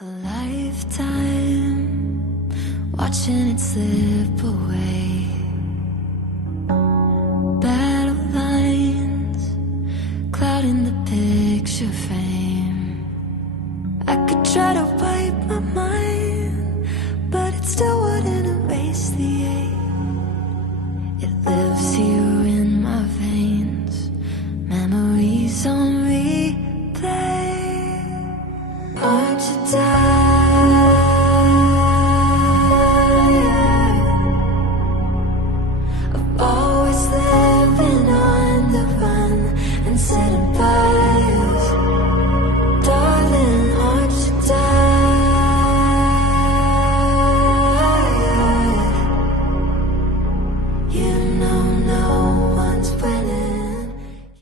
A lifetime watching it slip away. Battle lines clouding the picture frame. I could try to